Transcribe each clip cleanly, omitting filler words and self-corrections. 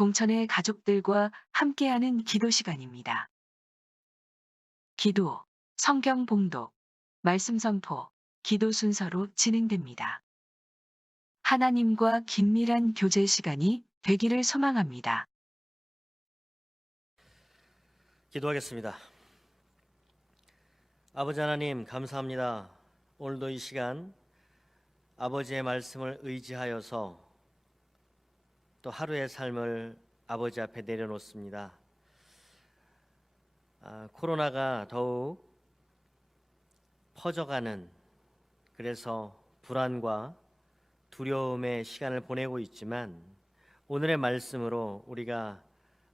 동천의 가족들과 함께하는 기도 시간입니다. 기도, 성경 봉독, 말씀 선포, 기도 순서로 진행됩니다. 하나님과 긴밀한 교제 시간이 되기를 소망합니다. 기도하겠습니다. 아버지 하나님 감사합니다. 오늘도 이 시간 아버지의 말씀을 의지하여서 또 하루의 삶을 아버지 앞에 내려놓습니다. 코로나가 더욱 퍼져가는, 그래서 불안과 두려움의 시간을 보내고 있지만 오늘의 말씀으로 우리가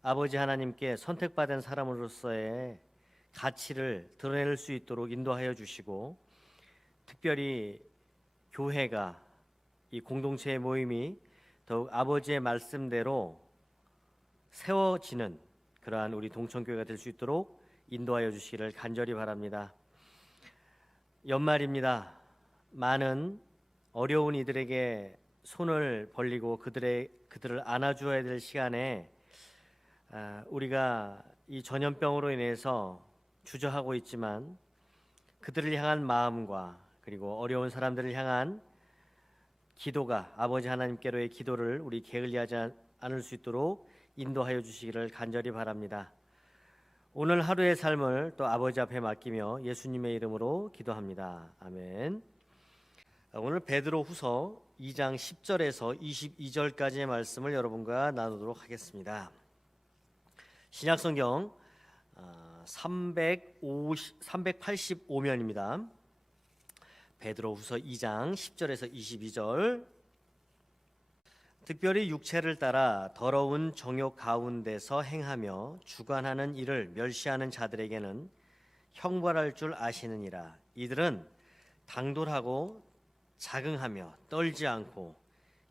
아버지 하나님께 선택받은 사람으로서의 가치를 드러낼 수 있도록 인도하여 주시고, 특별히 교회가, 이 공동체의 모임이 더욱 아버지의 말씀대로 세워지는 그러한 우리 동천교회가 될 수 있도록 인도하여 주시기를 간절히 바랍니다. 연말입니다. 많은 어려운 이들에게 손을 벌리고 그들을 안아주어야 될 시간에 우리가 이 전염병으로 인해서 주저하고 있지만 그들을 향한 마음과 그리고 어려운 사람들을 향한 기도가 아버지 하나님께로의 기도를 우리 게을리하지 않을 수 있도록 인도하여 주시기를 간절히 바랍니다. 오늘 하루의 삶을 또 아버지 앞에 맡기며 예수님의 이름으로 기도합니다. 아멘. 오늘 베드로후서 2장 10절에서 22절까지의 말씀을 여러분과 나누도록 하겠습니다. 신약성경 385면입니다. 베드로후서 2장 10절에서 22절. 특별히 육체를 따라 더러운 정욕 가운데서 행하며 주관하는 일을 멸시하는 자들에게는 형벌할 줄 아시느니라. 이들은 당돌하고 자긍하며 떨지 않고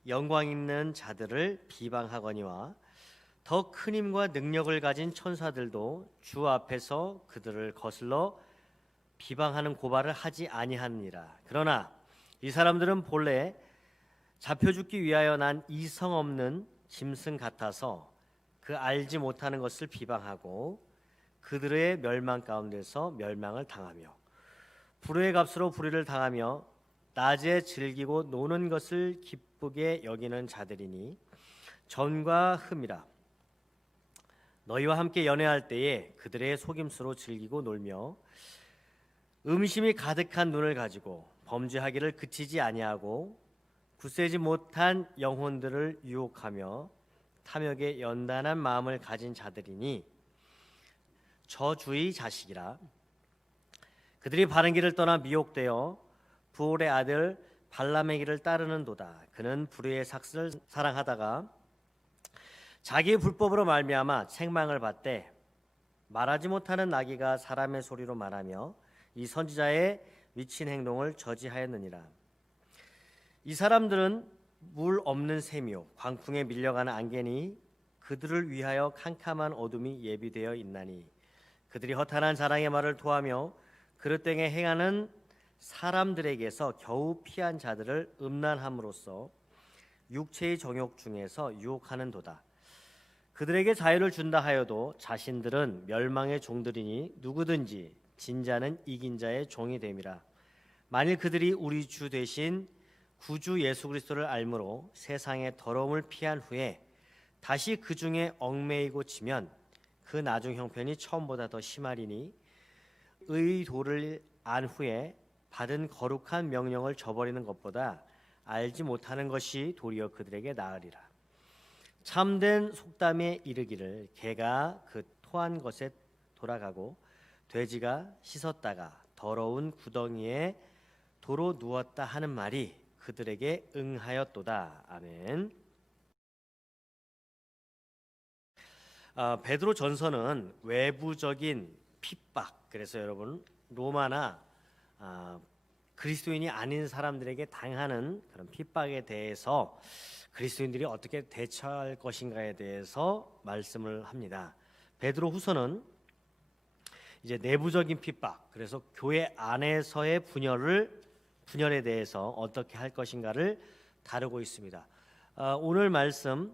영광 있는 자들을 비방하거니와 더 큰 힘과 능력을 가진 천사들도 주 앞에서 그들을 거슬러 비방하는 고발을 하지 아니하느니라. 그러나 이 사람들은 본래 잡혀 죽기 위하여 난 이성 없는 짐승 같아서 그 알지 못하는 것을 비방하고 그들의 멸망 가운데서 멸망을 당하며 불의의 값으로 불의를 당하며 낮에 즐기고 노는 것을 기쁘게 여기는 자들이니 전과 흠이라. 너희와 함께 연애할 때에 그들의 속임수로 즐기고 놀며 음심이 가득한 눈을 가지고 범죄하기를 그치지 아니하고 굳세지 못한 영혼들을 유혹하며 탐욕에 연단한 마음을 가진 자들이니 저주의 자식이라. 그들이 바른 길을 떠나 미혹되어 부올의 아들 발람의 길을 따르는도다. 그는 불의의 삭슬을 사랑하다가 자기의 불법으로 말미암아 책망을 받되 말하지 못하는 나귀가 사람의 소리로 말하며 이 선지자의 미친 행동을 저지하였느니라. 이 사람들은 물 없는 샘이요 광풍에 밀려가는 안개니 그들을 위하여 캄캄한 어둠이 예비되어 있나니 그들이 허탄한 자랑의 말을 토하며 그릇되게 행하는 사람들에게서 겨우 피한 자들을 음란함으로써 육체의 정욕 중에서 유혹하는도다. 그들에게 자유를 준다 하여도 자신들은 멸망의 종들이니 누구든지 진자는 이긴 자의 종이 됨이라. 만일 그들이 우리 주 되신 구주 예수 그리스도를 알므로 세상의 더러움을 피한 후에 다시 그 중에 얽매이고 지면 그 나중 형편이 처음보다 더 심하리니 의도를 안 후에 받은 거룩한 명령을 저버리는 것보다 알지 못하는 것이 도리어 그들에게 나으리라. 참된 속담에 이르기를 개가 그 토한 것에 돌아가고 돼지가 씻었다가 더러운 구덩이에 도로 누웠다 하는 말이 그들에게 응하였도다. 아멘. 베드로 전서는 외부적인 핍박, 그래서 여러분 로마나 그리스도인이 아닌 사람들에게 당하는 그런 핍박에 대해서 그리스도인들이 어떻게 대처할 것인가에 대해서 말씀을 합니다. 베드로 후서는 이제 내부적인 핍박, 그래서 교회 안에서의 분열에 대해서 어떻게 할 것인가를 다루고 있습니다. 오늘 말씀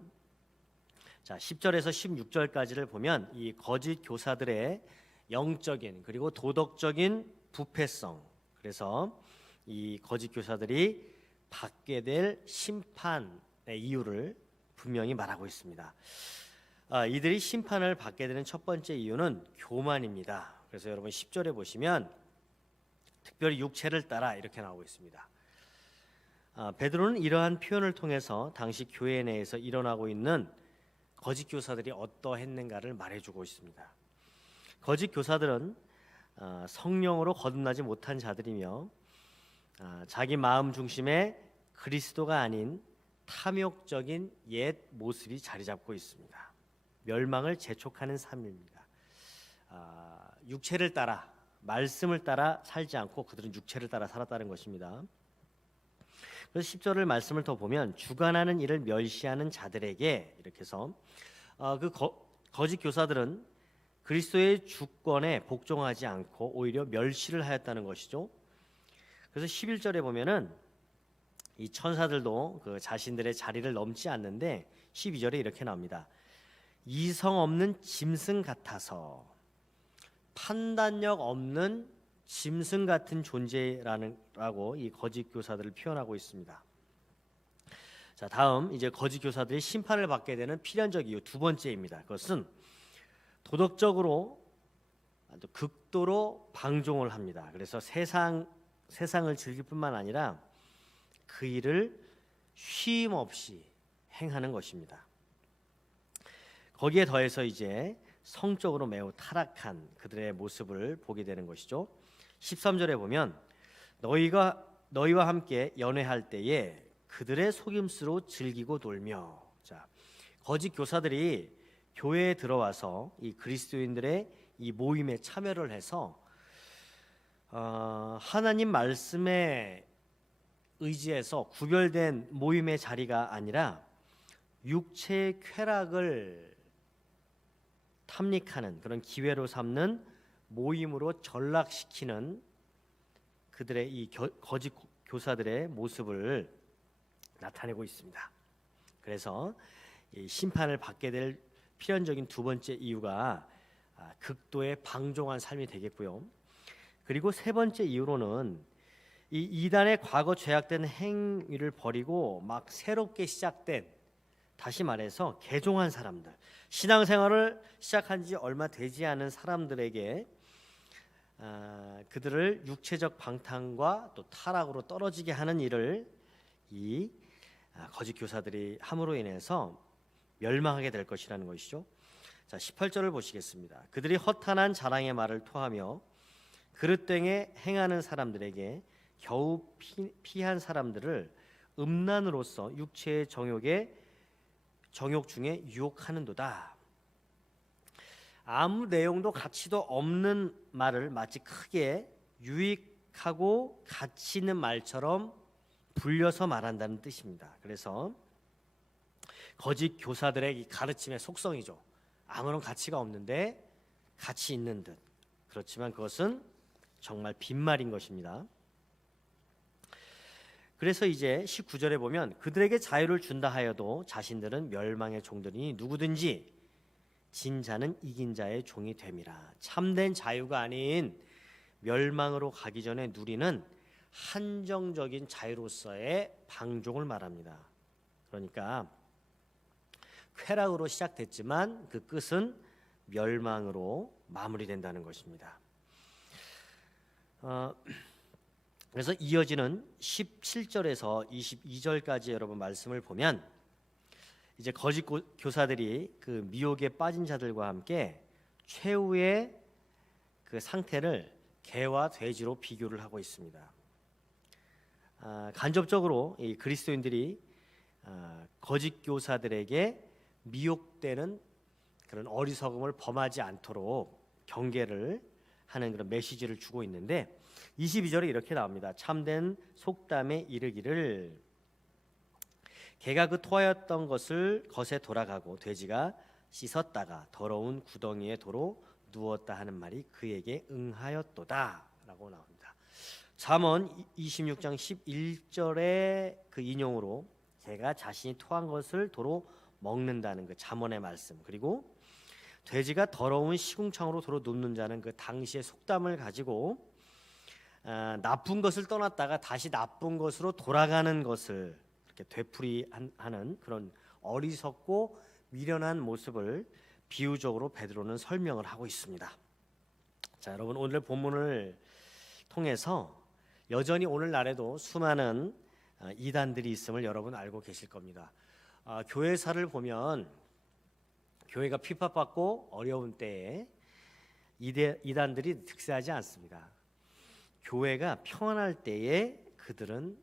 자, 10절에서 16절까지를 보면 이 거짓 교사들의 영적인 그리고 도덕적인 부패성, 그래서 이 거짓 교사들이 받게 될 심판의 이유를 분명히 말하고 있습니다. 이들이 심판을 받게 되는 첫 번째 이유는 교만입니다. 그래서 여러분 10절에 보시면 특별히 육체를 따라 이렇게 나오고 있습니다. 베드로는 이러한 표현을 통해서 당시 교회 내에서 일어나고 있는 거짓 교사들이 어떠했는가를 말해주고 있습니다. 거짓 교사들은 성령으로 거듭나지 못한 자들이며 자기 마음 중심에 그리스도가 아닌 탐욕적인 옛 모습이 자리 잡고 있습니다. 멸망을 재촉하는 삶입니다. 육체를 따라, 말씀을 따라 살지 않고 그들은 육체를 따라 살았다는 것입니다. 그래서 10절을 말씀을 더 보면 주관하는 일을 멸시하는 자들에게 이렇게 해서 거짓 교사들은 그리스도의 주권에 복종하지 않고 오히려 멸시를 하였다는 것이죠. 그래서 11절에 보면은 이 천사들도 그 자신들의 자리를 넘지 않는데 12절에 이렇게 나옵니다. 이성 없는 짐승 같아서, 판단력 없는 짐승 같은 존재라고 이 거짓 교사들을 표현하고 있습니다. 자, 다음 이제 거짓 교사들이 심판을 받게 되는 필연적 이유 두 번째입니다. 그것은 도덕적으로 극도로 방종을 합니다. 그래서 세상을 즐길 뿐만 아니라 그 일을 쉼 없이 행하는 것입니다. 거기에 더해서 이제 성적으로 매우 타락한 그들의 모습을 보게 되는 것이죠. 13절에 보면 너희와 함께 연회할 때에 그들의 속임수로 즐기고 놀며. 자, 거짓 교사들이 교회에 들어와서 이 그리스도인들의 이 모임에 참여를 해서 하나님 말씀에 의지해서 구별된 모임의 자리가 아니라 육체의 쾌락을 탐닉하는 그런 기회로 삼는 모임으로 전락시키는 그들의 이 거짓 교사들의 모습을 나타내고 있습니다. 그래서 이 심판을 받게 될 필연적인 두 번째 이유가 극도의 방종한 삶이 되겠고요. 그리고 세 번째 이유로는 이 이단의 과거 죄악된 행위를 버리고 막 새롭게 시작된, 다시 말해서 개종한 사람들, 신앙생활을 시작한 지 얼마 되지 않은 사람들에게 그들을 육체적 방탕과 또 타락으로 떨어지게 하는 일을 이 거짓 교사들이 함으로 인해서 멸망하게 될 것이라는 것이죠. 자, 18절을 보시겠습니다. 그들이 허탄한 자랑의 말을 토하며 그릇되게 행하는 사람들에게 겨우 피한 사람들을 음란으로서 육체의 정욕 중에 유혹하는도다. 아무 내용도 가치도 없는 말을 마치 크게 유익하고 가치 있는 말처럼 불려서 말한다는 뜻입니다. 그래서 거짓 교사들의 이 가르침의 속성이죠. 아무런 가치가 없는데 가치 있는 듯. 그렇지만 그것은 정말 빈말인 것입니다. 그래서 이제 19절에 보면 그들에게 자유를 준다 하여도 자신들은 멸망의 종들이니 누구든지 진 자는 이긴 자의 종이 됨이라. 참된 자유가 아닌 멸망으로 가기 전에 누리는 한정적인 자유로서의 방종을 말합니다. 그러니까 쾌락으로 시작됐지만 그 끝은 멸망으로 마무리된다는 것입니다. 그래서 이어지는 17절에서 22절까지 여러분 말씀을 보면 이제 거짓 교사들이 그 미혹에 빠진 자들과 함께 최후의 그 상태를 개와 돼지로 비교를 하고 있습니다. 간접적으로 이 그리스도인들이 거짓 교사들에게 미혹되는 그런 어리석음을 범하지 않도록 경계를 하는 그런 메시지를 주고 있는데 22절에 이렇게 나옵니다. 참된 속담에 이르기를 개가 그 토하였던 것에 돌아가고 돼지가 씻었다가 더러운 구덩이에 도로 누웠다 하는 말이 그에게 응하였도다 라고 나옵니다. 잠언 26장 11절의 그 인용으로 개가 자신이 토한 것을 도로 먹는다는 그 잠언의 말씀, 그리고 돼지가 더러운 시궁창으로 도로 눕는 자는 그 당시의 속담을 가지고 나쁜 것을 떠났다가 다시 나쁜 것으로 돌아가는 것을 이렇게 되풀이하는 그런 어리석고 미련한 모습을 비유적으로 베드로는 설명을 하고 있습니다. 자, 여러분, 오늘 본문을 통해서 여전히 오늘날에도 수많은 이단들이 있음을 여러분 알고 계실 겁니다. 교회사를 보면 교회가 핍박받고 어려운 때에 이단들이 득세하지 않습니다. 교회가 평안할 때에 그들은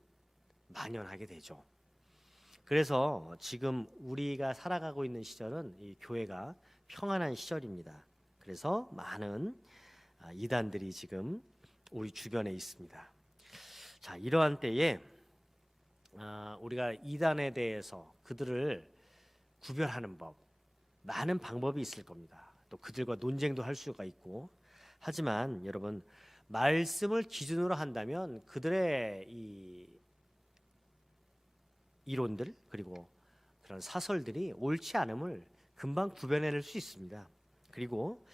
만연하게 되죠. 그래서 지금 우리가 살아가고 있는 시절은 이 교회가 평안한 시절입니다. 그래서 많은 이단들이 지금 우리 주변에 있습니다. 자, 이러한 때에 우리가 이단에 대해서 그들을 구별하는 법, 많은 방법이 있을 겁니다. 또 그들과 논쟁도 할 수가 있고, 하지만 여러분, 말씀을 기준으로 한다면 그들의 이 이론들 그리고 그런 사설들이 옳지 않음을 금방 구별해낼 수 있습니다. 그리고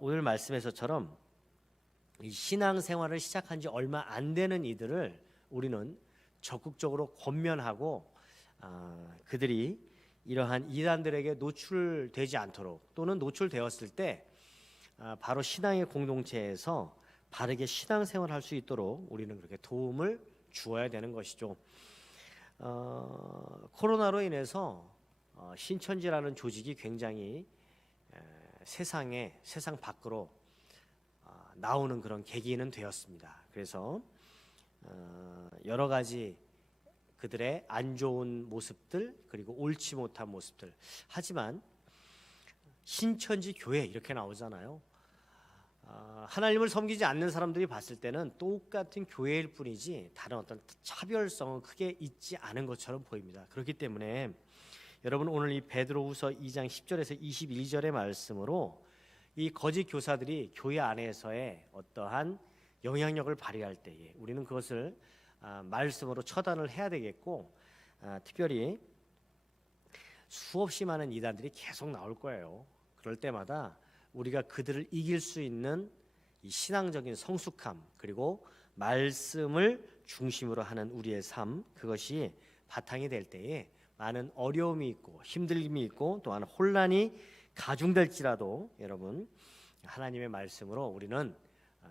오늘 말씀에서처럼 이 신앙생활을 시작한 지 얼마 안 되는 이들을 우리는 적극적으로 권면하고 그들이 이러한 이단들에게 노출되지 않도록, 또는 노출되었을 때 바로 신앙의 공동체에서 바르게 신앙생활을 할 수 있도록 우리는 그렇게 도움을 주어야 되는 것이죠. 코로나로 인해서 신천지라는 조직이 굉장히 세상 밖으로 나오는 그런 계기는 되었습니다. 그래서 여러 가지 그들의 안 좋은 모습들, 그리고 옳지 못한 모습들, 하지만 신천지 교회 이렇게 나오잖아요. 하나님을 섬기지 않는 사람들이 봤을 때는 똑같은 교회일 뿐이지 다른 어떤 차별성은 크게 있지 않은 것처럼 보입니다. 그렇기 때문에 여러분, 오늘 이 베드로후서 2장 10절에서 21절의 말씀으로 이 거짓 교사들이 교회 안에서의 어떠한 영향력을 발휘할 때에 우리는 그것을 말씀으로 처단을 해야 되겠고, 특별히 수없이 많은 이단들이 계속 나올 거예요. 그럴 때마다 우리가 그들을 이길 수 있는 이 신앙적인 성숙함, 그리고 말씀을 중심으로 하는 우리의 삶, 그것이 바탕이 될 때에 많은 어려움이 있고 힘듦이 있고 또한 혼란이 가중될지라도 여러분, 하나님의 말씀으로 우리는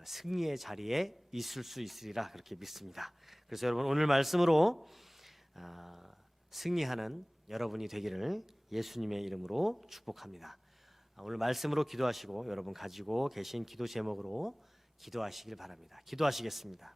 승리의 자리에 있을 수 있으리라 그렇게 믿습니다. 그래서 여러분, 오늘 말씀으로 승리하는 여러분이 되기를 예수님의 이름으로 축복합니다. 오늘 말씀으로 기도하시고 여러분 가지고 계신 기도 제목으로 기도하시길 바랍니다. 기도하시겠습니다.